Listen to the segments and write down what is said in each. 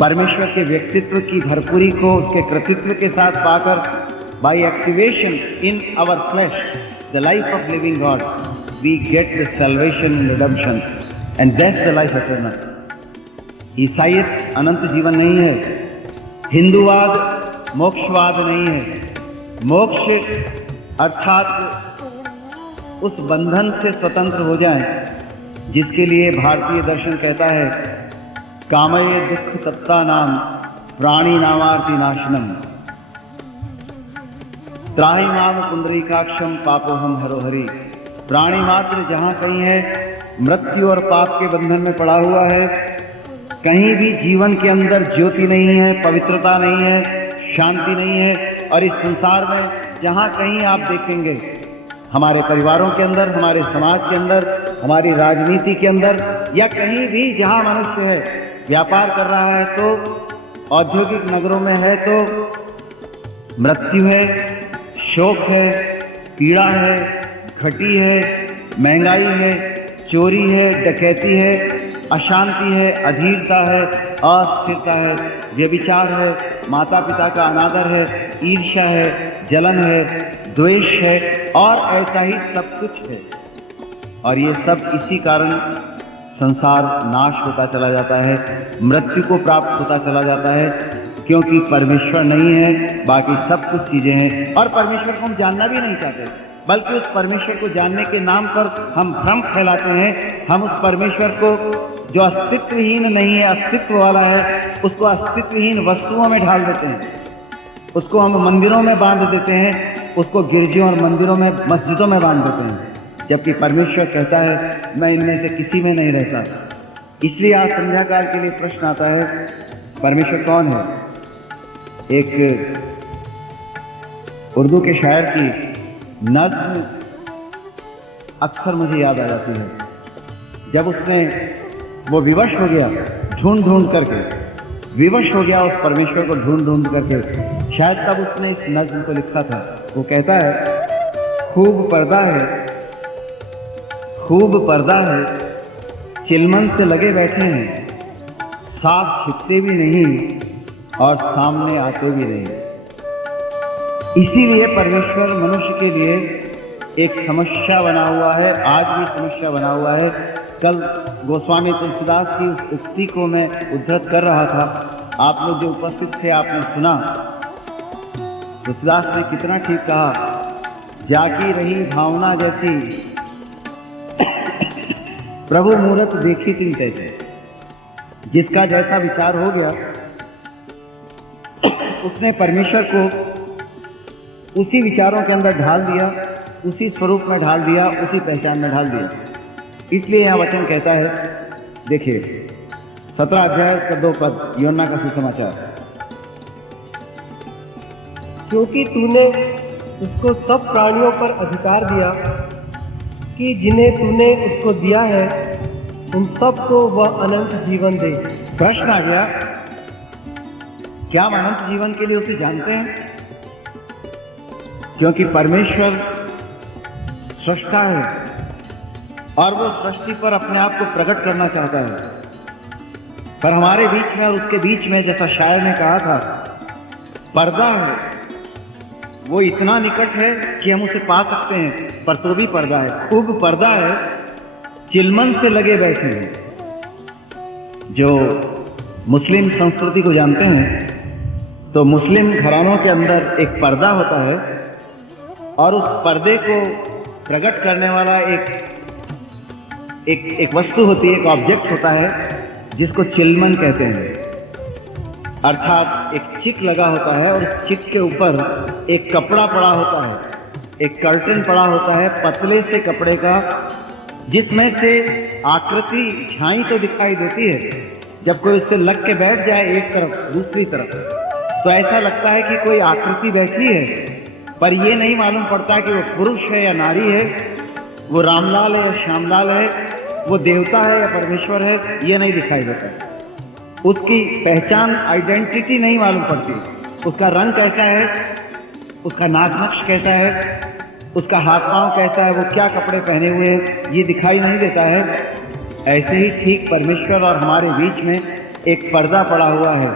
परमेश्वर के व्यक्तित्व की भरपूरी को उसके कृतित्व के साथ पाकर, by activation in our flesh the life of living God, we get the salvation and redemption, and that's the life eternal. ईसाईयत अनंत जीवन नहीं है, हिंदूवाद मोक्षवाद नहीं है। मोक्ष अर्थात उस बंधन से स्वतंत्र हो जाएं जिसके लिए भारतीय दर्शन कहता है, कामये दुख तत्ता नाम प्राणी नामार्ति नाशनम, त्राहि माम पुंडरीकाक्षम पापोहम हरोहरि। प्राणी मात्र जहाँ कहीं है मृत्यु और पाप के बंधन में पड़ा हुआ है, कहीं भी जीवन के अंदर ज्योति नहीं है, पवित्रता नहीं है, शांति नहीं है। और इस संसार में जहाँ कहीं आप देखेंगे, हमारे परिवारों के अंदर, हमारे समाज के अंदर, हमारी राजनीति के अंदर, या कहीं भी जहाँ मनुष्य है, व्यापार कर रहा है तो, औद्योगिक नगरों में है तो मृत्यु है, शोक है, पीड़ा है, घटी है, महंगाई है, चोरी है, डकैती है, अशांति है, अधीरता है, अस्थिरता है, व्यभिचार है, माता पिता का अनादर है, ईर्ष्या है, जलन है, द्वेष है, और ऐसा ही सब कुछ है। और ये सब इसी कारण संसार नाश होता चला जाता है, मृत्यु को प्राप्त होता चला जाता है, क्योंकि परमेश्वर नहीं है, बाकी सब कुछ चीजें हैं। और परमेश्वर को हम जानना भी नहीं चाहते, बल्कि उस परमेश्वर को जानने के नाम पर हम भ्रम फैलाते हैं। हम उस परमेश्वर को जो अस्तित्वहीन नहीं है, अस्तित्व वाला है, उसको अस्तित्वहीन वस्तुओं में ढाल देते हैं, उसको हम मंदिरों में बांध देते हैं, उसको गिरजों और मंदिरों में, मस्जिदों में बांध देते हैं, जबकि परमेश्वर कहता है मैं इनमें से किसी में नहीं रहता। इसलिए आज संध्या काल के लिए प्रश्न आता है, परमेश्वर कौन है? एक उर्दू के शायर की नज्म अक्सर मुझे याद आ जाती है। जब उसने वो विवश हो गया, ढूंढ ढूंढ करके विवश हो गया उस परमेश्वर को ढूंढ ढूंढ करके, शायद तब उसने इस नज्म को लिखा था। वो कहता है, खूब पर्दा है, खूब पर्दा है, चिलमन से लगे बैठे हैं, साफ छिपते भी नहीं और सामने आते भी नहीं। इसीलिए परमेश्वर मनुष्य के लिए एक समस्या बना हुआ है, आज भी समस्या बना हुआ है। कल गोस्वामी तुलसीदास की उस उक्ति को मैं उद्धृत कर रहा था, आप लोग जो उपस्थित थे आपने सुना। तुलसीदास ने कितना ठीक कहा, जाकी रही भावना जैसी, प्रभु मूरत देखी तीन तैसे। जिसका जैसा विचार हो गया, उसने परमेश्वर को उसी विचारों के अंदर ढाल दिया, उसी स्वरूप में ढाल दिया, उसी पहचान में ढाल दिया। इसलिए यह वचन कहता है, देखिए 17 अध्याय का 2 पद, योना का सुसमाचार। क्योंकि तूने उसको सब प्राणियों पर अधिकार दिया कि जिन्हें तूने उसको दिया है उन सबको वह अनंत जीवन दे। प्रश्न आ गया, क्या हम अनंत जीवन के लिए उसे जानते हैं? क्योंकि परमेश्वर सृष्टा है और वो सृष्टि पर अपने आप को प्रकट करना चाहता है, पर हमारे बीच में और उसके बीच में, जैसा शायर ने कहा था, पर्दा है। वो इतना निकट है कि हम उसे पा सकते हैं, पर तो भी पर्दा है, खूब पर्दा है, चिलमन से लगे बैठे हैं। जो मुस्लिम संस्कृति को जानते हैं तो मुस्लिम घरानों के अंदर एक पर्दा होता है, और उस पर्दे को प्रकट करने वाला एक वस्तु होती है, एक ऑब्जेक्ट होता है, जिसको चिलमन कहते हैं। अर्थात एक चिक लगा होता है और उस चिक के ऊपर एक कपड़ा पड़ा होता है, एक कर्टन पड़ा होता है पतले से कपड़े का, जिसमें से आकृति झाई तो दिखाई देती है। जब कोई उससे लग के बैठ जाए एक तरफ दूसरी तरफ, तो ऐसा लगता है कि कोई आकृति बैठी है, पर ये नहीं मालूम पड़ता कि वो पुरुष है या नारी है, वो रामलाल है या श्यामलाल है, वो देवता है या परमेश्वर है, ये नहीं दिखाई देता। उसकी पहचान, आइडेंटिटी नहीं मालूम पड़ती। उसका रंग कैसा है, उसका नाक नक्श कैसा है, उसका हाथ पांव कैसा है, वो क्या कपड़े पहने हुए हैं, ये दिखाई नहीं देता है। ऐसे ही ठीक परमेश्वर और हमारे बीच में एक पर्दा पड़ा हुआ है,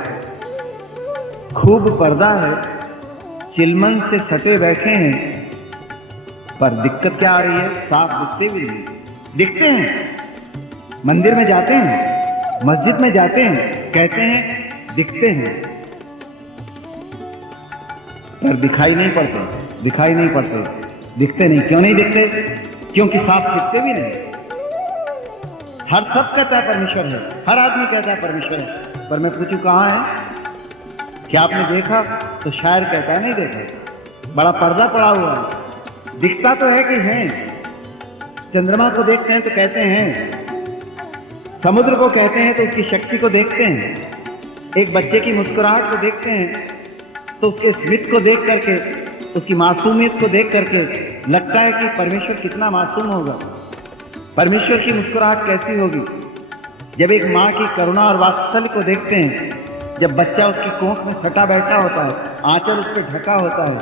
खूब पर्दा है, चिलमन से सटे बैठे हैं, पर दिक्कत क्या आ रही है? साफ दिखते भी नहीं। दिखते हैं, मंदिर में जाते हैं, मस्जिद में जाते हैं, कहते हैं दिखते हैं, पर दिखाई नहीं पड़ते, दिखाई नहीं पड़ते, दिखते नहीं। क्यों नहीं दिखते? क्योंकि साफ दिखते भी नहीं। हर सब कहता है परमेश्वर है, हर आदमी कहता है परमेश्वर है, पर मैं पूछूं कहाँ है? क्या आपने देखा? तो शायर कहता है नहीं देखा, बड़ा पर्दा पड़ा हुआ है। दिखता तो है कि हैं, चंद्रमा को देखते हैं तो कहते हैं, समुद्र को कहते हैं तो उसकी शक्ति को देखते हैं, एक बच्चे की मुस्कुराहट को देखते हैं तो उसके स्मित को देख करके, उसकी मासूमियत को देख करके लगता है कि परमेश्वर कितना मासूम होगा, परमेश्वर की मुस्कुराहट कैसी होगी। जब एक माँ की करुणा और वात्सल्य को देखते हैं, जब बच्चा उसकी कोख में सटा बैठा होता है, आंचल उस पर ढका होता है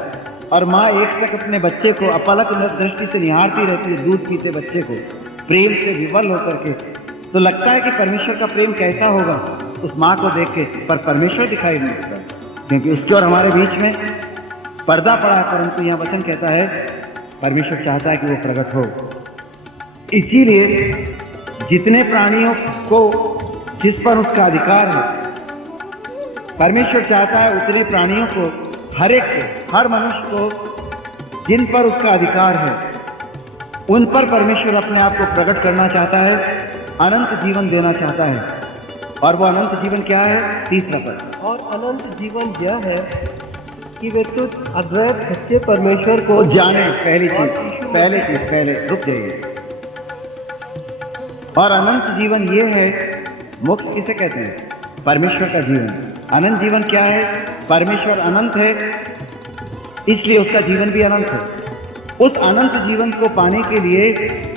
और माँ एक तक अपने बच्चे को अपलक दृष्टि से निहारती रहती है, दूध पीते बच्चे को प्रेम से विवल होकर के, तो लगता है कि परमेश्वर का प्रेम कैसा होगा उस माँ को देख के। पर परमेश्वर दिखाई नहीं देता, क्योंकि उसके और हमारे बीच में पर्दा पड़ा है। परंतु यहाँ वचन कहता है परमेश्वर चाहता है कि वो प्रकट हो। इसीलिए जितने प्राणियों को जिस पर उसका अधिकार है, परमेश्वर चाहता है उतने प्राणियों को, हर एक को, हर मनुष्य को जिन पर उसका अधिकार है, उन पर परमेश्वर अपने आप को प्रकट करना चाहता है, अनंत जीवन देना चाहता है। और वो अनंत जीवन क्या है? तीसरा पद। और अनंत जीवन यह है कि वे तुझ अद्वैत सच्चे परमेश्वर को जाने। पहले रुक जाइए। और अनंत जीवन ये है, मोक्ष किसे कहते हैं? परमेश्वर का जीवन। अनंत जीवन क्या है? परमेश्वर अनंत है, इसलिए उसका जीवन भी अनंत है। उस अनंत जीवन को पाने के लिए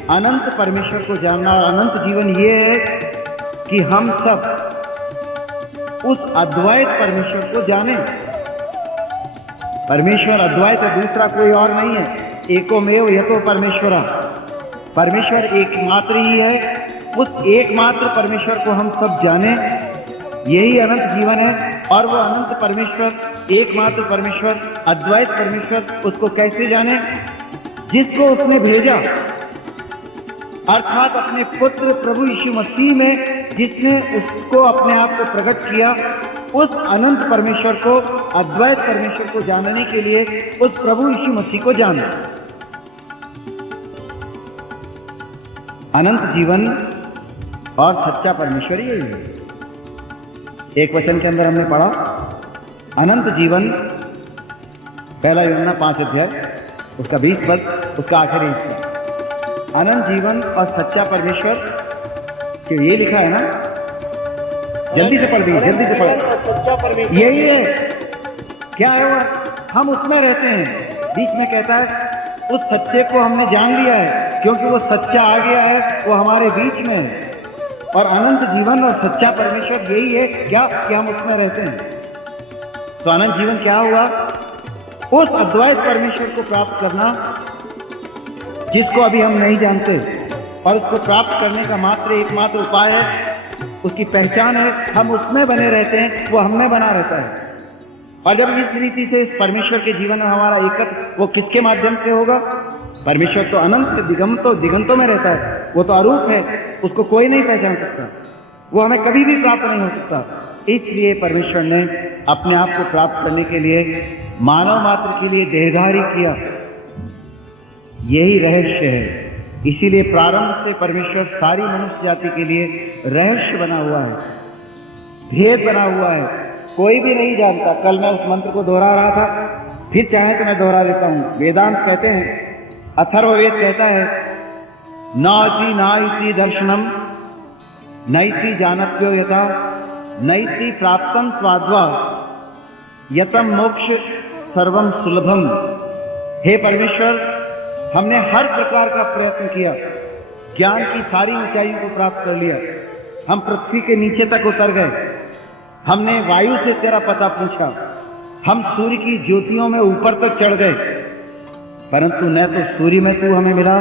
अनंत परमेश्वर को जानना। और अनंत जीवन ये है कि हम सब उस अद्वैत परमेश्वर को जानें। परमेश्वर अद्वैत है, दूसरा कोई और नहीं है। एकोमेव यतो परमेश्वरा, परमेश्वर एकमात्र ही है। उस एकमात्र परमेश्वर को हम सब जाने, यही अनंत जीवन है। और वो अनंत परमेश्वर, एकमात्र परमेश्वर, अद्वैत परमेश्वर, उसको कैसे जाने? जिसको उसने भेजा, अर्थात अपने पुत्र प्रभु यीशु मसीह में, जिसने उसको अपने आप को प्रकट किया, उस अनंत परमेश्वर को, अद्वैत परमेश्वर को जानने के लिए उस प्रभु यीशु मसीह को जाना। अनंत जीवन और सच्चा परमेश्वर यही है। एक वचन के अंदर हमने पढ़ा अनंत जीवन, पहला यूहन्ना 5 अध्याय उसका 20 पद, उसका आखिरी हिस्सा। अनंत जीवन और सच्चा परमेश्वर, कि ये लिखा है ना, जल्दी से पढ़ दीजिए, जल्दी से पढ़। यही है, क्या है वो? हम उसमें रहते हैं। बीच में कहता है उस सच्चे को हमने जान लिया है, क्योंकि वो सच्चा आ गया है, वो हमारे बीच में है। और अनंत जीवन और सच्चा परमेश्वर यही है, क्या कि हम उसमें रहते हैं। तो अनंत जीवन क्या हुआ? उस अद्वैत परमेश्वर को प्राप्त करना, जिसको अभी हम नहीं जानते, और उसको प्राप्त करने का मात्र एकमात्र उपाय है, उसकी पहचान है, हम उसमें बने रहते हैं, वो हमने बना रहता है। और जब इस रीति से इस परमेश्वर के जीवन में हमारा एकत्र, वो किसके माध्यम से होगा? परमेश्वर तो अनंत दिगंतों में रहता है, वो तो अरूप है, उसको कोई नहीं पहचान सकता, वो हमें कभी भी प्राप्त नहीं हो सकता। इसलिए परमेश्वर ने अपने आप को प्राप्त करने के लिए मानव मात्र के लिए देहधारी किया। यही रहस्य है। इसीलिए प्रारंभ से परमेश्वर सारी मनुष्य जाति के लिए रहस्य बना हुआ है, भेद बना हुआ है, कोई भी नहीं जानता। कल मैं उस मंत्र को दोहरा रहा था, फिर चाहे तो मैं दोहरा देता हूं। वेदांत कहते हैं, अथर्ववेद कहता है, नासी नाइसी दर्शनम नैसी जानत्यो यथा नैसी प्राप्तम स्वाद्वा यतम मोक्ष सर्वम सुलभम। हे परमेश्वर, हमने हर प्रकार का प्रयत्न किया, ज्ञान की सारी ऊंचाइयों को प्राप्त कर लिया, हम पृथ्वी के नीचे तक उतर गए, हमने वायु से तेरा पता पूछा, हम सूर्य की ज्योतियों में ऊपर तक चढ़ गए, परंतु न तो सूर्य में तू हमें मिला,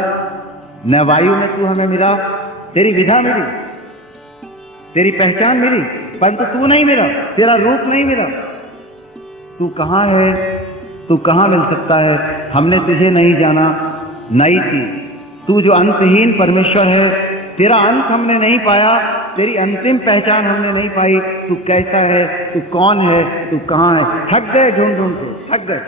न वायु में तू हमें मिला, तेरी विधा मिली। तेरी पहचान मिली, परंतु तू नहीं मिला, तेरा रूप नहीं मिला। तू कहाँ है, तू कहाँ मिल सकता है? हमने तुझे नहीं जाना, नहीं थी। तू जो अंतहीन परमेश्वर है, तेरा अंत हमने नहीं पाया, तेरी अंतिम पहचान हमने नहीं पाई। तू कैसा है, तू कौन है, तू कहाँ है? थक गए ढूंढ ढूंढ के, थक गए।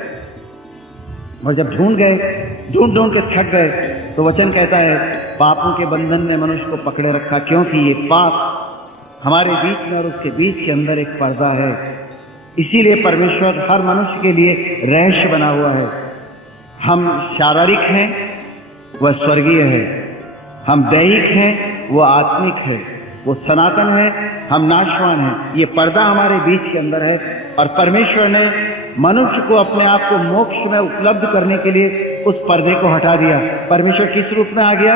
और जब ढूंढ के थक गए, तो वचन कहता है पापों के बंधन ने मनुष्य को पकड़े रखा, क्योंकि ये पाप हमारे बीच में और उसके बीच के अंदर एक पर्दा है। इसीलिए परमेश्वर हर मनुष्य के लिए रहस्य बना हुआ है। हम शारीरिक हैं, वह स्वर्गीय है। हम दैहिक हैं, वो आत्मिक है। वो सनातन है, हम नाशवान हैं। ये पर्दा हमारे बीच के अंदर है, और परमेश्वर ने मनुष्य को अपने आप को मोक्ष में उपलब्ध करने के लिए उस पर्दे को हटा दिया। परमेश्वर किस रूप में आ गया?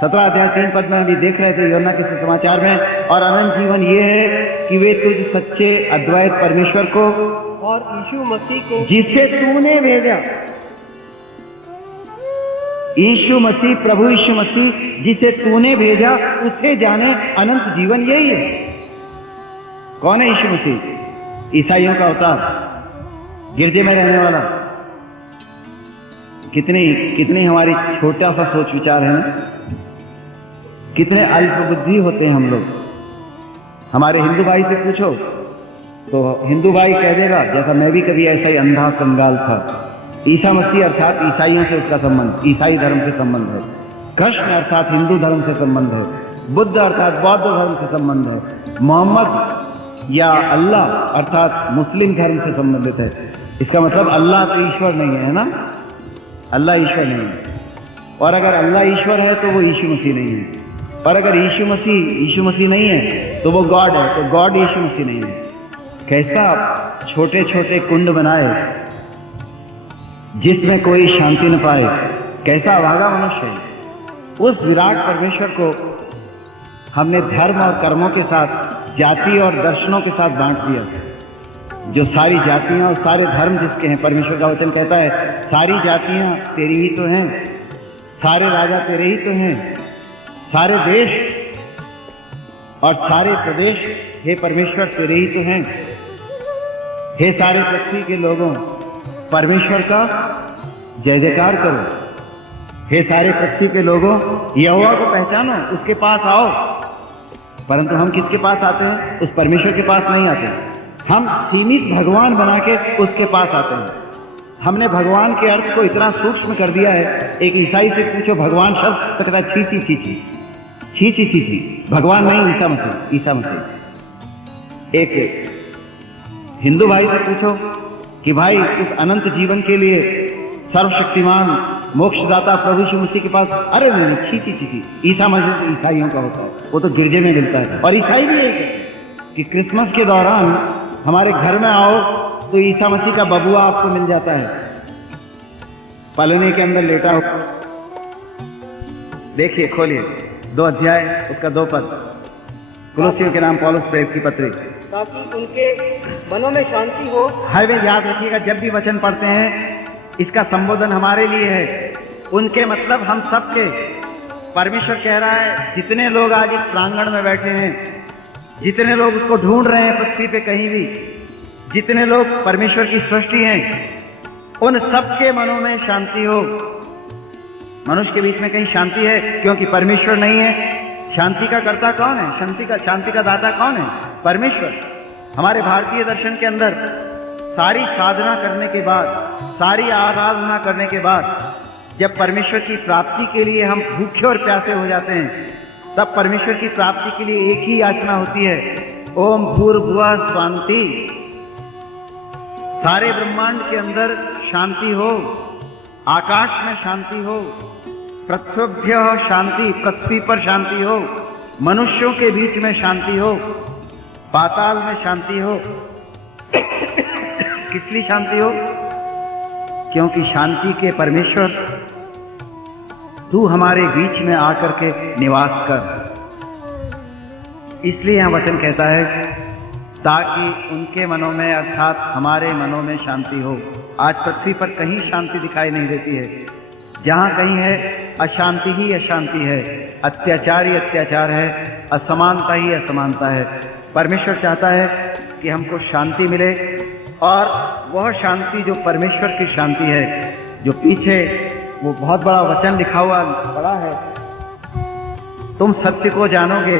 17 अध्याय 3 पद में अभी देख रहे थे यूहन्ना के सुसमाचार में। और अनंत जीवन ये है कि वे तुझ सच्चे अद्वैत परमेश्वर को और यीशु मसीह को, जिसे तूने भेजा, यीशु मसीह, प्रभु यीशु मसीह जिसे तूने भेजा, उसे जाने। अनंत जीवन यही है। कौन है यीशु मसीह? ईसाइयों का अवतार, गिरजे में रहने वाला। कितनी हमारी छोटा सा सोच विचार है ना, कितने अल्प बुद्धि होते हैं हम लोग। हमारे हिंदू भाई से पूछो तो हिंदू भाई कह देगा, जैसा मैं भी कभी ऐसा ही अंधा कंगाल था। ईसा मसीह अर्थात ईसाइयों से उसका संबंध, ईसाई धर्म से संबंध है। कृष्ण अर्थात हिंदू धर्म से संबंध है। बुद्ध अर्थात बौद्ध धर्म से संबंध है। मोहम्मद या अल्लाह अर्थात मुस्लिम धर्म से संबंधित है। इसका मतलब अल्लाह तो ईश्वर नहीं है ना, अल्लाह ईश्वर नहीं है। और अगर अल्लाह ईश्वर है तो वो यीशु मसीह नहीं है। और अगर यीशु मसीह नहीं है तो वो गॉड है, तो गॉड यीशु मसीह नहीं है। कैसा छोटे छोटे कुंड बनाए जिसमें कोई शांति न पाए, कैसा अभागा मनुष्य है। उस विराट परमेश्वर को हमने धर्म और कर्मों के साथ, जाति और दर्शनों के साथ बांट दिया। जो सारी जातियां और सारे धर्म जिसके हैं, परमेश्वर का वचन कहता है सारी जातियां तेरी ही तो हैं, सारे राजा तेरे ही तो हैं, सारे देश और सारे प्रदेश हे परमेश्वर तेरे ही तो हैं। हे सारे पृथ्वी के लोगों, परमेश्वर का जय जयकार करो। हे सारे पृथ्वी के लोगों, यहोवा को पहचानो, उसके पास आओ। परंतु हम किसके पास आते हैं? उस परमेश्वर के पास नहीं आते। हम सीमित भगवान बना के उसके पास आते हैं। हमने भगवान के अर्थ को इतना सूक्ष्म कर दिया है। एक ईसाई से पूछो भगवान शब्द तो कहता छी छी छी छी छी छी छी छी। भगवान नहीं, ईसा मसीह। एक हिंदू भाई से पूछो कि भाई उस अनंत जीवन के लिए सर्वशक्तिमान मोक्षदाता प्रभु यीशु मसीह के पास, अरे नहीं, छी छी छी छी। ईसा मसीह ईसाइयों का होता है, वो तो गिरजे में मिलता है। और ईसाई भी एक है कि क्रिसमस के दौरान हमारे घर में आओ तो ईसा मसीह का बबुआ आपको मिल जाता है, पलने के अंदर लेटा हो। देखिए, खोलिए 2 अध्याय उसका 2 पद, कुलुस्सियों के नाम पौलुस प्रेरित की पत्री, ताकि उनके मनों में शांति हो। हर वे याद रखिएगा जब भी वचन पढ़ते हैं, इसका संबोधन हमारे लिए है। उनके मतलब हम सबके। परमेश्वर कह रहा है जितने लोग आज इस प्रांगण में बैठे हैं, जितने लोग उसको ढूंढ रहे हैं पृथ्वी पे कहीं भी, जितने लोग परमेश्वर की सृष्टि हैं, उन सबके मनों में शांति हो। मनुष्य के बीच में कहीं शांति है? क्योंकि परमेश्वर नहीं है। शांति का कर्ता कौन है? शांति का दाता कौन है? परमेश्वर। हमारे भारतीय दर्शन के अंदर सारी साधना करने के बाद, सारी आराधना करने के बाद, जब परमेश्वर की प्राप्ति के लिए हम भूखे और प्यासे हो जाते हैं, तब परमेश्वर की प्राप्ति के लिए एक ही याचना होती है, ओम भूर्भुवः शांति। सारे ब्रह्मांड के अंदर शांति हो, आकाश में शांति हो, पृथ्व्यः शांति, पृथ्वी पर शांति हो, मनुष्यों के बीच में शांति हो, पाताल में शांति हो। किस लिए शांति हो? क्योंकि शांति के परमेश्वर तू हमारे बीच में आकर के निवास कर। इसलिए यह वचन कहता है ताकि उनके मनों में अर्थात हमारे मनों में शांति हो। आज पृथ्वी पर कहीं शांति दिखाई नहीं देती है। जहां कहीं है अशांति ही अशांति है, अत्याचार ही अत्याचार है, असमानता ही असमानता है। परमेश्वर चाहता है कि हमको शांति मिले, और वह शांति जो परमेश्वर की शांति है, जो पीछे वो बहुत बड़ा वचन लिखा हुआ पड़ा है, तुम सत्य को जानोगे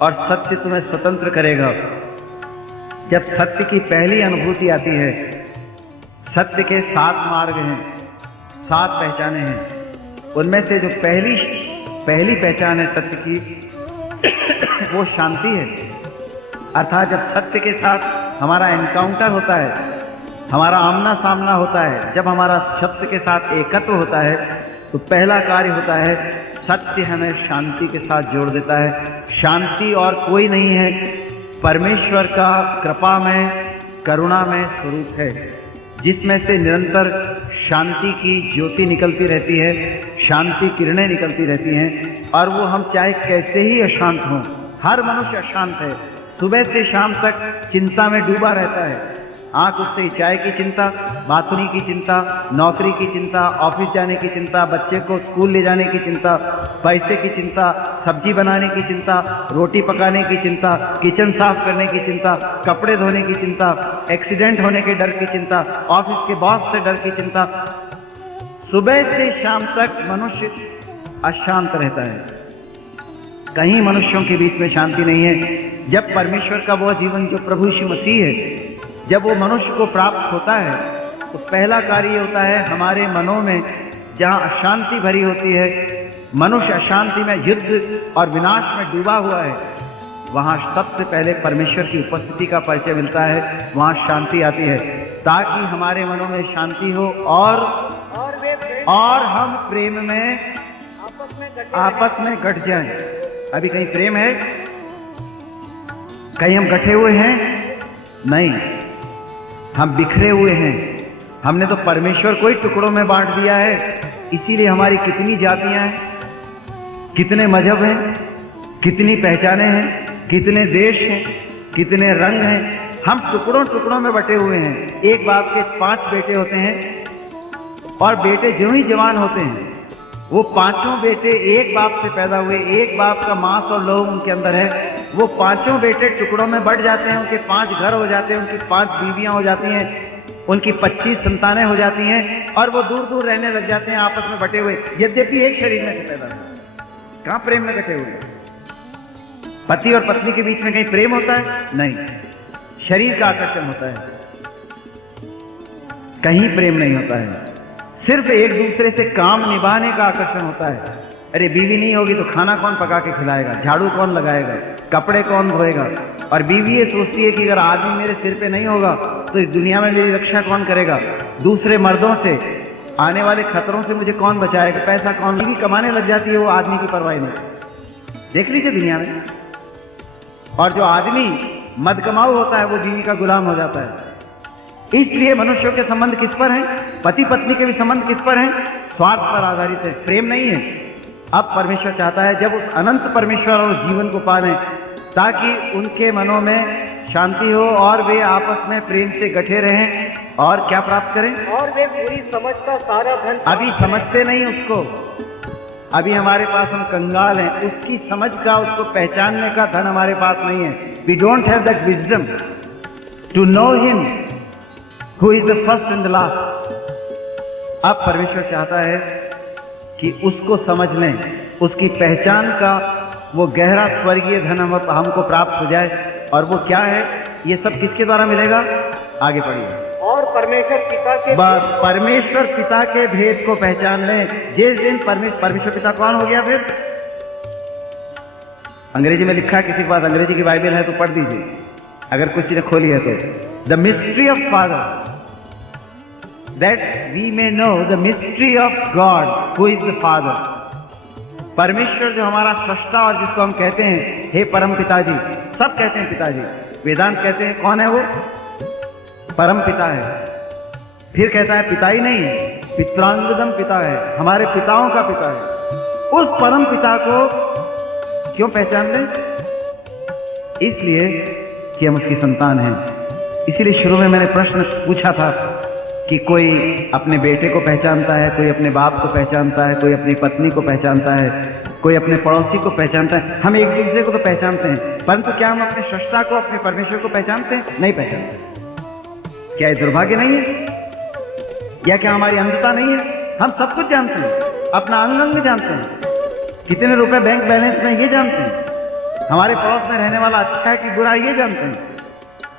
और सत्य तुम्हें स्वतंत्र करेगा। जब सत्य की पहली अनुभूति आती है, सत्य के 7 मार्ग हैं, 7 पहचाने हैं, उनमें से जो पहली पहचान है सत्य की, वो शांति है। अर्थात जब सत्य के साथ हमारा एनकाउंटर होता है, हमारा आमना सामना होता है, जब हमारा सत्य के साथ एकत्व होता है, तो पहला कार्य होता है, सत्य हमें शांति के साथ जोड़ देता है। शांति और कोई नहीं है, परमेश्वर का कृपा में, करुणा में स्वरूप है, जिसमें से निरंतर शांति की ज्योति निकलती रहती है, शांति किरणें निकलती रहती हैं। और वो हम चाहे कैसे ही अशांत हों, हर मनुष्य अशांत है, सुबह से शाम तक चिंता में डूबा रहता है। आँख उठते ही चाय की चिंता, बाथरूम की चिंता, नौकरी की चिंता, ऑफिस जाने की चिंता, बच्चे को स्कूल ले जाने की चिंता, पैसे की चिंता, सब्जी बनाने की चिंता, रोटी पकाने की चिंता, किचन साफ करने की चिंता, कपड़े धोने की चिंता, एक्सीडेंट होने के डर की चिंता, ऑफिस के बॉस से डर की चिंता। सुबह से शाम तक मनुष्य अशांत रहता है। कहीं मनुष्यों के बीच में शांति नहीं है। जब परमेश्वर का वो जीवन जो प्रभु यीशु मसीह है, जब वो मनुष्य को प्राप्त होता है, तो पहला कार्य होता है, हमारे मनों में जहाँ अशांति भरी होती है, मनुष्य अशांति में, युद्ध और विनाश में डूबा हुआ है, वहाँ सबसे पहले परमेश्वर की उपस्थिति का परिचय मिलता है, वहाँ शांति आती है, ताकि हमारे मनों में शांति हो और हम प्रेम में आपस में गठ जाएं। अभी कहीं प्रेम है? कहीं हम गठे हुए हैं? नहीं, हम बिखरे हुए हैं। हमने तो परमेश्वर को ही टुकड़ों में बांट दिया है। इसीलिए हमारी कितनी जातियां हैं, कितने मजहब हैं, कितनी पहचाने हैं, कितने देश हैं, कितने रंग हैं। हम टुकड़ों टुकड़ों में बटे हुए हैं। एक बाप के 5 बेटे होते हैं, और बेटे जो ही जवान होते हैं, वो 5 बेटे एक बाप से पैदा हुए, एक बाप का मांस और लोह उनके अंदर है। वो 5 बेटे टुकड़ों में बढ़ जाते हैं, उनके 5 घर हो जाते हैं, उनकी 5 बीवियां हो जाती हैं, उनकी 25 संतानें हो जाती हैं, और वो दूर दूर रहने लग जाते हैं आपस में बटे हुए, यद्यपि एक शरीर में से पैदा हुए। कहाँ प्रेम में कटे हुए? पति और पत्नी के बीच में कहीं प्रेम होता है? नहीं, शरीर का आकर्षण होता है, कहीं प्रेम नहीं होता है। सिर्फ एक दूसरे से काम निभाने का आकर्षण होता है। अरे बीवी नहीं होगी तो खाना कौन पका के खिलाएगा, झाड़ू कौन लगाएगा, कपड़े कौन धोएगा। और बीवी ये सोचती है कि अगर आदमी मेरे सिर पे नहीं होगा तो इस दुनिया में मेरी रक्षा कौन करेगा, दूसरे मर्दों से आने वाले खतरों से मुझे कौन बचाएगा, पैसा कौन। बीवी कमाने लग जाती है, वो आदमी की परवाह नहीं। देख लीजिए दुनिया में। और जो आदमी मदकमाऊ होता है, वो बीवी का गुलाम हो जाता है। इसलिए मनुष्यों के संबंध किस पर हैं? पति पत्नी के भी संबंध किस पर हैं? स्वार्थ पर आधारित है, प्रेम नहीं है। अब परमेश्वर चाहता है जब उस अनंत परमेश्वर और जीवन को पा लें, ताकि उनके मनों में शांति हो और वे आपस में प्रेम से गठे रहें, और क्या प्राप्त करें? और वे पूरी समझ का सारा धन। अभी समझते नहीं उसको, अभी हमारे पास हम कंगाल हैं, उसकी समझ का, उसको पहचानने का धन हमारे पास नहीं है। We don't have that wisdom to know him who is the first and the last. अब परमेश्वर चाहता है कि उसको समझ लें, उसकी पहचान का वो गहरा स्वर्गीय धन हमको प्राप्त हो जाए। और वो क्या है? ये सब किसके द्वारा मिलेगा? आगे पढ़िए। और परमेश्वर पिता के, बस परमेश्वर पिता के भेद को पहचान लें। जिस दिन परमेश्वर पिता कौन हो गया? फिर अंग्रेजी में लिखा है, किसी के पास अंग्रेजी की बाइबल है तो पढ़ दीजिए, अगर कुछ चीजें खोली है तो। The mystery of father, that we may know the mystery of God who is the Father। परमेश्वर जो हमारा सृष्टा और जिसको हम कहते हैं हे परम पिताजी, सब कहते हैं पिताजी, वेदांत कहते हैं कौन है वो? परम पिता है। फिर कहता है पिता ही नहीं, पित्रांगदम पिता है, हमारे पिताओं का पिता है। उस परम पिता को क्यों पहचान लें? इसलिए कि हम उसकी संतान हैं। इसीलिए शुरू में मैंने प्रश्न पूछा था कि कोई अपने बेटे को पहचानता है, कोई अपने बाप को पहचानता है, कोई अपनी पत्नी को पहचानता है, कोई अपने पड़ोसी को पहचानता है। हम एक दूसरे को तो पहचानते हैं, परंतु क्या हम अपने सृष्टा को, अपने परमेश्वर को पहचानते हैं? नहीं पहचानते। क्या ये दुर्भाग्य नहीं है? या क्या हमारी अंधता नहीं है? हम सब कुछ जानते हैं, अपना अंग अंग जानते हैं, कितने रुपए बैंक बैलेंस में ये जानते हैं, हमारे पड़ोस में रहने वाला अच्छा है कि बुरा ये जानते हैं,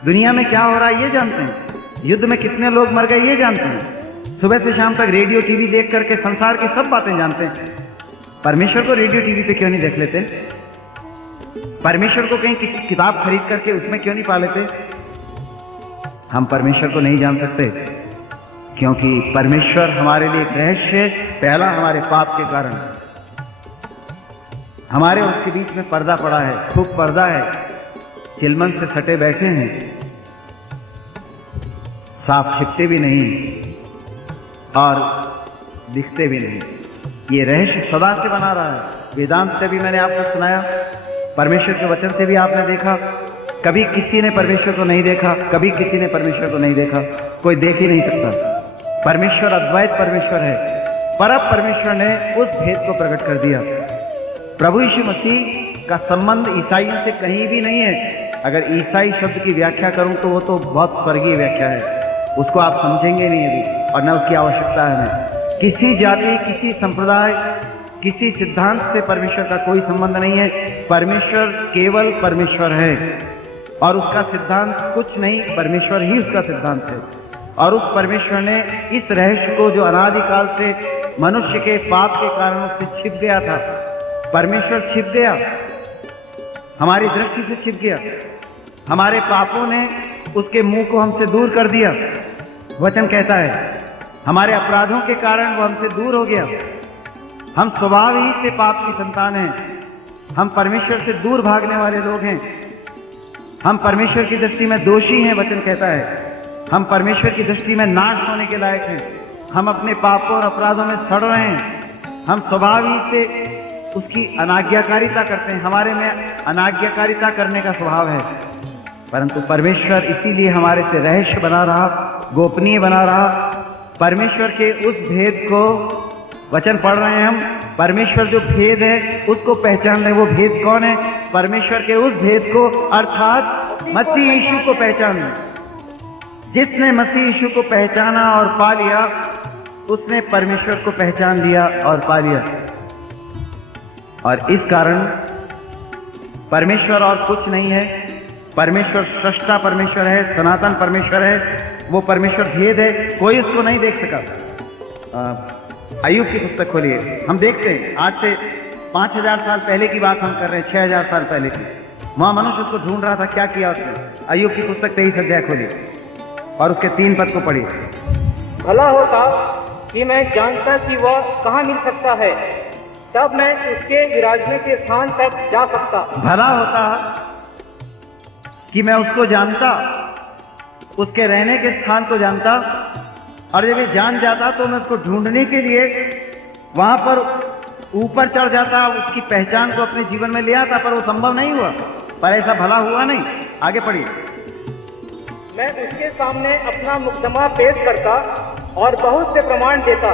दुनिया में क्या हो रहा है ये जानते हैं, युद्ध में कितने लोग मर गए ये जानते हैं, सुबह से शाम तक रेडियो टीवी देख करके संसार की सब बातें जानते हैं। परमेश्वर को रेडियो टीवी पे क्यों नहीं देख लेते? परमेश्वर को कहीं किताब खरीद करके उसमें क्यों नहीं पा लेते? हम परमेश्वर को नहीं जान सकते क्योंकि परमेश्वर हमारे लिए एक रहस्य है। पहला, हमारे पाप के कारण हमारे और उसके बीच में पर्दा पड़ा है, खूब पर्दा है, चिलमन से सटे बैठे हैं, साफ छिपते भी नहीं और दिखते भी नहीं। ये रहस्य सदा से बना रहा है। वेदांत से भी मैंने आपको सुनाया, परमेश्वर के वचन से भी आपने देखा। कभी किसी ने परमेश्वर को नहीं देखा, कभी किसी ने परमेश्वर को नहीं देखा, कोई देख ही नहीं सकता। परमेश्वर अद्वैत परमेश्वर है। परम परमेश्वर ने उस भेद को प्रकट कर दिया। प्रभु यीशु मसीह का संबंध ईसाइयों से कहीं भी नहीं है। अगर ईसाई शब्द की व्याख्या करूं तो वो तो बहुत स्वर्गीय व्याख्या है, उसको आप समझेंगे नहीं अभी, और न उसकी आवश्यकता है हमें। किसी जाति, किसी संप्रदाय, किसी सिद्धांत से परमेश्वर का कोई संबंध नहीं है। परमेश्वर केवल परमेश्वर है और उसका सिद्धांत कुछ नहीं, परमेश्वर ही उसका सिद्धांत है। और उस परमेश्वर ने इस रहस्य को जो अनादिकाल से मनुष्य के पाप के कारण उससे छिप गया था, परमेश्वर छिप गया, हमारी दृष्टि से छिप गया, हमारे पापों ने उसके मुंह को हमसे दूर कर दिया। वचन कहता है हमारे अपराधों के कारण वो हमसे दूर हो गया। हम स्वभाव ही से पाप की संतान हैं, हम परमेश्वर से दूर भागने वाले लोग हैं, हम परमेश्वर की दृष्टि में दोषी हैं। वचन कहता है हम परमेश्वर की दृष्टि में नाश होने के लायक हैं। हम अपने पापों और अपराधों में सड़ रहे हैं। हम स्वभाव ही से उसकी अनाज्ञाकारिता करते हैं, हमारे में अनाज्ञाकारिता करने का स्वभाव है। परंतु परमेश्वर इसीलिए हमारे से रहस्य बना रहा, गोपनीय बना रहा। परमेश्वर के उस भेद को, वचन पढ़ रहे हैं हम, परमेश्वर जो भेद है उसको पहचान लें। वो भेद कौन है? परमेश्वर के उस भेद को, अर्थात मसीह यीशु को पहचान लें। जिसने मसीह यीशु को पहचाना और पा लिया, उसने परमेश्वर को पहचान लिया और पा लिया। और इस कारण परमेश्वर और कुछ नहीं है। परमेश्वर सृष्टा परमेश्वर है, सनातन परमेश्वर है। वो परमेश्वर भेद है, कोई उसको नहीं देख सका। अय्यूब की पुस्तक खोलिए, हम देखते हैं आज से 5000 साल पहले की बात हम कर रहे हैं, 6000 साल पहले की। वहां मनुष्य उसको ढूंढ रहा था, क्या किया उसने? अय्यूब की पुस्तक 23 अध्याय खोलिए और उसके 3 पद को पढ़िए। भला होता कि मैं जानता कि वह कहाँ मिल सकता है, तब मैं उसके विराजने के स्थान तक जा सकता। भला होता कि मैं उसको जानता, उसके रहने के स्थान को जानता, और जब ये जान जाता तो मैं उसको ढूंढने के लिए वहां पर ऊपर चढ़ जाता, उसकी पहचान को अपने जीवन में ले आता, पर वो संभव नहीं हुआ। पर ऐसा भला हुआ नहीं। आगे पढ़िए। मैं उसके सामने अपना मुकदमा पेश करता और बहुत से प्रमाण देता।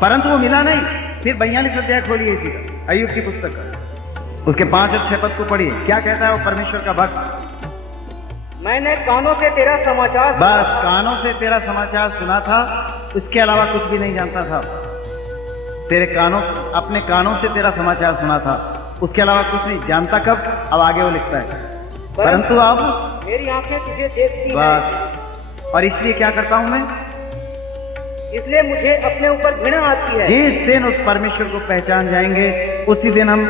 परंतु वो मिला नहीं। फिर 42 अध्याय खोलिए इसी अय्यूब की पुस्तक का, उसके 5 और 6 पद को पढ़िए। क्या कहता है वो परमेश्वर का भक्त? मैंने कानों से तेरा समाचार, बस कानों से तेरा समाचार सुना था, इसके अलावा कुछ भी नहीं जानता था। तेरे कानों, अपने कानों से तेरा समाचार सुना था, उसके अलावा कुछ नहीं जानता। कब? अब आगे वो लिखता है परंतु अब मेरी आंखें तुझे देखती हैं। बस, और इसलिए क्या करता हूं मैं? इसलिए मुझे अपने ऊपर घृणा आती है। जिस दिन उस परमेश्वर को पहचान जाएंगे, उसी दिन हम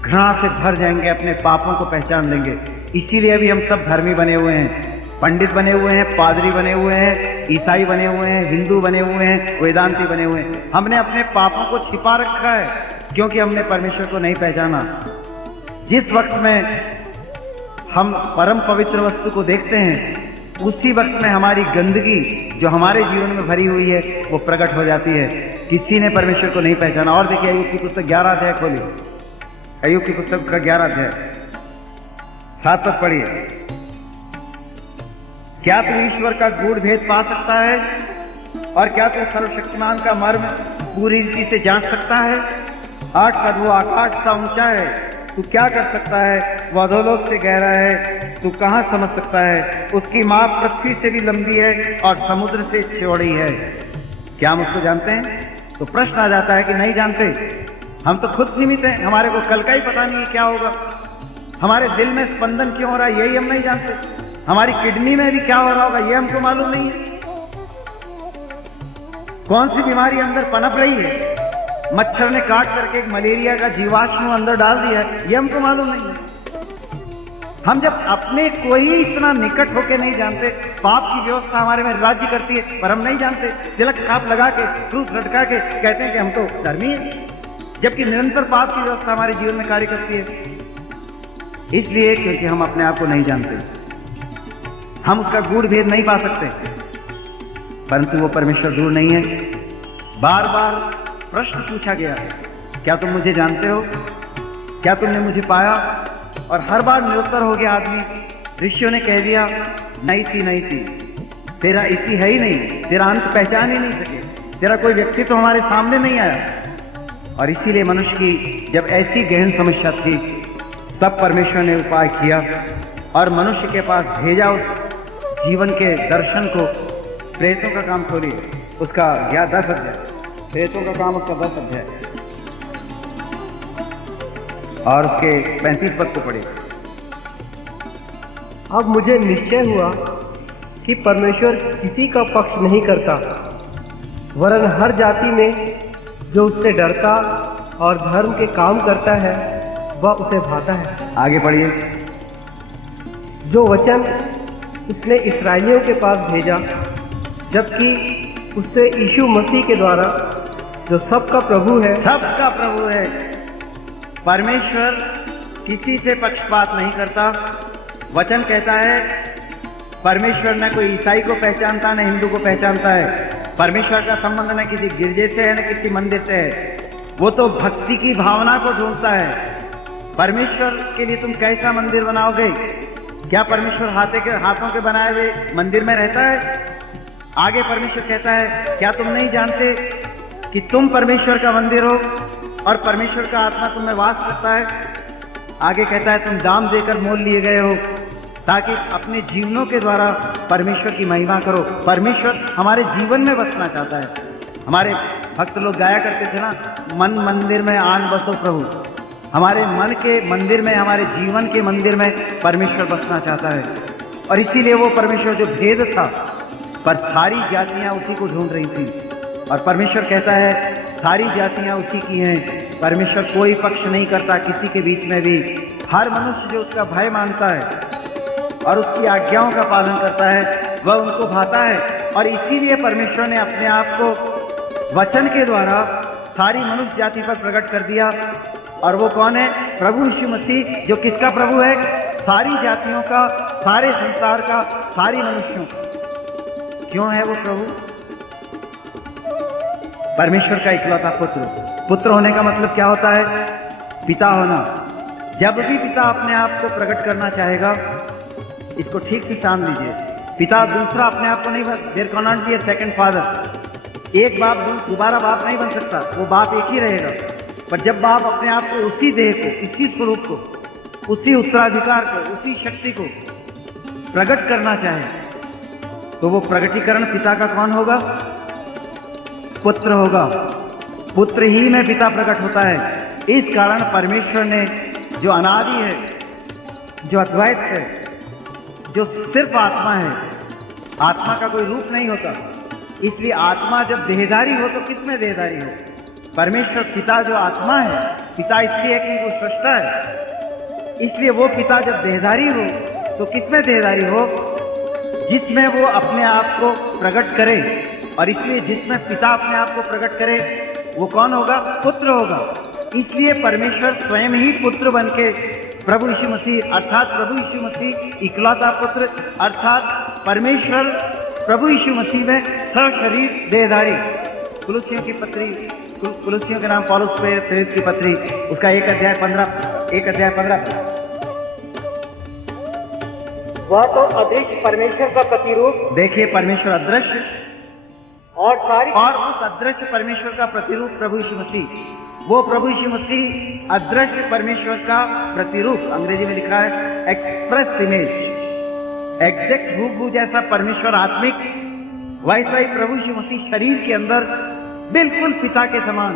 घृणा से भर जाएंगे, अपने पापों को पहचान लेंगे। इसीलिए अभी हम सब धर्मी बने हुए हैं, पंडित बने हुए हैं, पादरी बने हुए हैं, ईसाई बने हुए हैं, हिंदू बने हुए हैं, वेदांती बने हुए हैं। हमने अपने पापों को छिपा रखा है क्योंकि हमने परमेश्वर को नहीं पहचाना। जिस वक्त में हम परम पवित्र वस्तु को देखते हैं, उसी वक्त में हमारी गंदगी जो हमारे जीवन में भरी हुई है वो प्रकट हो जाती है। किसी ने परमेश्वर को नहीं पहचाना। और देखिए अय्यूब की पुस्तक 11 अध्याय खोलिए, अय्यूब की पुस्तक का 11 अध्याय 7 पद पढ़िए। क्या तू ईश्वर का गूढ़ भेद पा सकता है? और क्या तू सर्वशक्तिमान का मर्म पूरी रीति से जान सकता है? 8 कद वो आकाश सा ऊंचा है, तू क्या कर सकता है? वो अधोलोक से गहरा है, तू कहाँ समझ सकता है? उसकी माप पृथ्वी से भी लंबी है और समुद्र से चौड़ी है। क्या हम उसको जानते हैं? तो प्रश्न आ जाता है कि नहीं जानते। हम तो खुद सीमित हैं, हमारे को कल का ही पता नहीं है क्या होगा। हमारे दिल में स्पंदन क्यों हो रहा है यही हम नहीं जानते। हमारी किडनी में भी क्या हो रहा होगा ये हमको मालूम नहीं है। कौन सी बीमारी अंदर पनप रही है, मच्छर ने काट करके एक मलेरिया का जीवाणु अंदर डाल दिया है, ये हमको मालूम नहीं है। हम जब अपने को ही इतना निकट होके नहीं जानते, पाप की व्यवस्था हमारे में राज्य करती है पर हम नहीं जानते। तिलक छाप लगा के क्रूस लटका के कहते हैं कि हम तो धर्मी हैं, जबकि निरंतर पाप की व्यवस्था हमारे जीवन में कार्य करती है। इसलिए क्योंकि हम अपने आप को नहीं जानते, हम उसका गूढ़ भेद नहीं पा सकते। परंतु वो परमेश्वर दूर नहीं है। बार बार प्रश्न पूछा गया, क्या तुम मुझे जानते हो? क्या तुमने मुझे पाया? और हर बार निरुत्तर हो गया आदमी। ऋषियों ने कह दिया नहीं थी, तेरा इसी है ही नहीं, तेरा अंत पहचान ही नहीं सके, तेरा कोई व्यक्ति तो हमारे सामने नहीं आया। और इसीलिए मनुष्य की जब ऐसी गहन समस्या थी तब परमेश्वर ने उपाय किया और मनुष्य के पास भेजा उस जीवन के दर्शन को। प्रेतों का काम खोलिए, उसका 10 अध्याय, प्रेतों का काम उसका 10 अध्याय और उसके 35 पद को पढ़िए। अब मुझे निश्चय हुआ कि परमेश्वर किसी का पक्ष नहीं करता, वरन हर जाति में जो उससे डरता और धर्म के काम करता है वह उसे भाता है। आगे पढ़िए। जो वचन उसने इस्राएलियों के पास भेजा, जबकि उससे यीशु मसीह के द्वारा जो सबका प्रभु है, सबका प्रभु है। परमेश्वर किसी से पक्षपात नहीं करता। वचन कहता है परमेश्वर न कोई ईसाई को पहचानता न हिंदू को पहचानता है। परमेश्वर का संबंध न किसी गिरजे से है न किसी मंदिर से है, वो तो भक्ति की भावना को ढूंढता है। परमेश्वर के लिए तुम कैसा मंदिर बनाओगे? क्या परमेश्वर हाथों के बनाए हुए मंदिर में रहता है? आगे परमेश्वर कहता है क्या तुम नहीं जानते कि तुम परमेश्वर का मंदिर हो और परमेश्वर का आत्मा तुम में वास करता है? आगे कहता है तुम दाम देकर मोल लिए गए हो ताकि अपने जीवनों के द्वारा परमेश्वर की महिमा करो। परमेश्वर हमारे जीवन में बसना चाहता है। हमारे भक्त लोग गाया करते थे ना, मन मंदिर में आन बसो प्रभु। हमारे मन के मंदिर में, हमारे जीवन के मंदिर में परमेश्वर बसना चाहता है। और इसीलिए वो परमेश्वर जो भेद था, पर सारी जातियां उसी को ढूंढ रही थी। और परमेश्वर कहता है सारी जातियां उसी की हैं। परमेश्वर कोई पक्ष नहीं करता किसी के बीच में भी। हर मनुष्य जो उसका भय मानता है और उसकी आज्ञाओं का पालन करता है वह उनको भाता है। और इसीलिए परमेश्वर ने अपने आप को वचन के द्वारा सारी मनुष्य जाति पर प्रकट कर दिया। और वो कौन है? प्रभु यीशु मसीह, जो किसका प्रभु है? सारी जातियों का, सारे संसार का, सारी मनुष्यों का। क्यों है वो प्रभु? परमेश्वर का इकलौता पुत्र। पुत्र होने का मतलब क्या होता है? पिता होना। जब भी पिता अपने आप को प्रकट करना चाहेगा, इसको ठीक से जान लीजिए, पिता दूसरा अपने आप को नहीं बन, there can not be a second father. एक बाप दोबारा बाप नहीं बन सकता, वो बाप एक ही रहेगा। पर जब बाप अपने आप को उसी देह को, इसी स्वरूप को, उसी उत्तराधिकार को, उसी शक्ति को प्रकट करना चाहे तो वो प्रकटीकरण पिता का कौन होगा? पुत्र होगा। पुत्र ही में पिता प्रकट होता है। इस कारण परमेश्वर ने जो अनादि है, जो अद्वैत है, जो सिर्फ आत्मा है, आत्मा का कोई रूप नहीं होता, इसलिए आत्मा जब देहधारी हो तो किसमें देहधारी हो? परमेश्वर पिता जो आत्मा है, पिता इसलिए है कि वो सृष्टा है, इसलिए वो पिता जब देहधारी हो तो किसमें देहधारी हो? जिसमें वो अपने आप को प्रकट करे। और इसलिए जिसमें पिता अपने आप को प्रकट करे वो कौन होगा? पुत्र होगा। इसलिए परमेश्वर स्वयं ही पुत्र बनके प्रभु यीशु मसीह, अर्थात प्रभु यीशु मसीह इकलौता पुत्र, अर्थात परमेश्वर प्रभु यीशु मसीह में सशरीर देहधारी। कुलुस्सियों की पत्री, कुलुस्सियों के नाम पौलुस प्रेरित की पत्री, उसका 1 अध्याय 15। वह तो अदृश्य परमेश्वर का प्रतिरूप देखिए, परमेश्वर अदृश्य और सारी और उस अदृश्य परमेश्वर का प्रतिरूप प्रभु यीशु मसीह। वो प्रभु यीशु मसीह अदृश्य परमेश्वर का प्रतिरूप, अंग्रेजी में लिखा है एक्सप्रेस इमेज, एग्जैक्ट हूबहू जैसा परमेश्वर आत्मिक, वैसा ही प्रभु यीशु मसीह शरीर के अंदर बिल्कुल पिता के समान,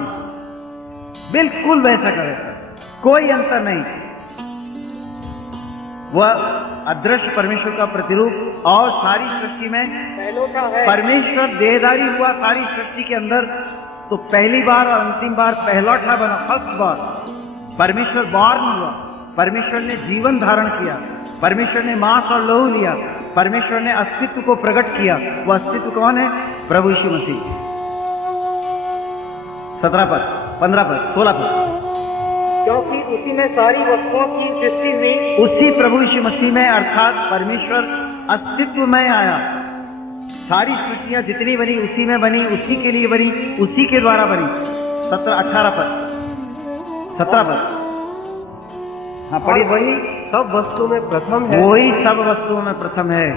बिल्कुल वैसा का वैसा, कोई अंतर नहीं। वह अदृश्य परमेश्वर का प्रतिरूप और सारी सृष्टि में पहलोटा है। परमेश्वर देहधारी हुआ सारी सृष्टि के अंदर, तो पहली बार और अंतिम बार पहलौठा बना, फर्स्ट बार परमेश्वर बॉर्न हुआ, परमेश्वर ने जीवन धारण किया, परमेश्वर ने मांस और लहू लिया, परमेश्वर ने अस्तित्व को प्रकट किया। वह अस्तित्व कौन है? प्रभु यीशु मसीह। 17 पद, 15 पद, 16 पद। क्योंकि उसी में सारी वस्तुओं की सृष्टि हुई। उसी प्रभु यीशु मसीह में, अर्थात परमेश्वर अस्तित्व में आया। सारी सृष्टियां जितनी बनी उसी में बनी, उसी के लिए बनी, उसी के द्वारा बनी। 18 पद, 17 पद। हाँ, और वही सब वस्तुओं में प्रथम है। वही सब वस्तुओं में प्रथम है।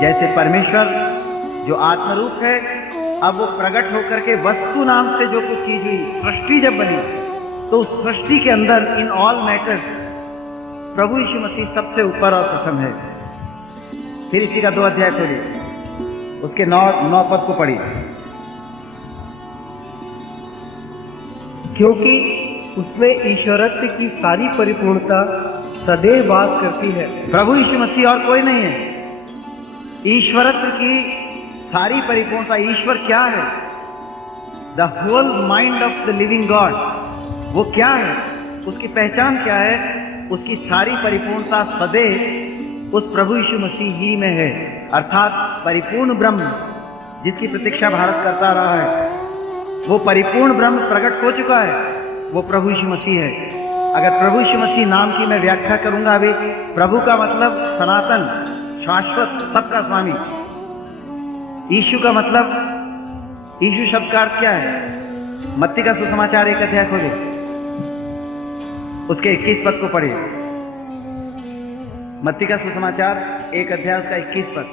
जैसे परमेश्वर जो आत्मरूप है, अब वो प्रकट होकर के वस्तु नाम से जो कुछ चीज हुई, सृष्टि जब बनी, तो उस सृष्टि के अंदर इन ऑल मैटर्स प्रभु यीशु मसीह सबसे ऊपर और प्रथम है। फिर इसी का 2 अध्याय खोलिए, उसके 9 पद को पढ़िए। क्योंकि उसमें ईश्वरत्व की सारी परिपूर्णता सदैव वास करती है। प्रभु यीशु मसीह और कोई नहीं है। ईश्वरत्व की सारी परिपूर्णता, ईश्वर क्या है? The whole mind of the living God, वो क्या है? उसकी पहचान क्या है? उसकी सारी परिपूर्णता सदैव उस प्रभु यीशु मसीह ही में है, अर्थात परिपूर्ण ब्रह्म जिसकी प्रतीक्षा भारत करता रहा है। वो परिपूर्ण ब्रह्म प्रकट हो चुका है, वो प्रभु यीशु मसीह है। अगर प्रभु यीशु मसीह नाम की मैं व्याख्या करूंगा अभी, प्रभु का मतलब सनातन, शाश्वत, सबका स्वामी। यीशु का मतलब, यीशु शब्द का अर्थ क्या है? मत्ती का सुसमाचार 1 अध्याय खोलिए, उसके 21 पद को पढ़िए। मत्ती का सुसमाचार 1 अध्याय उसका 21 पद।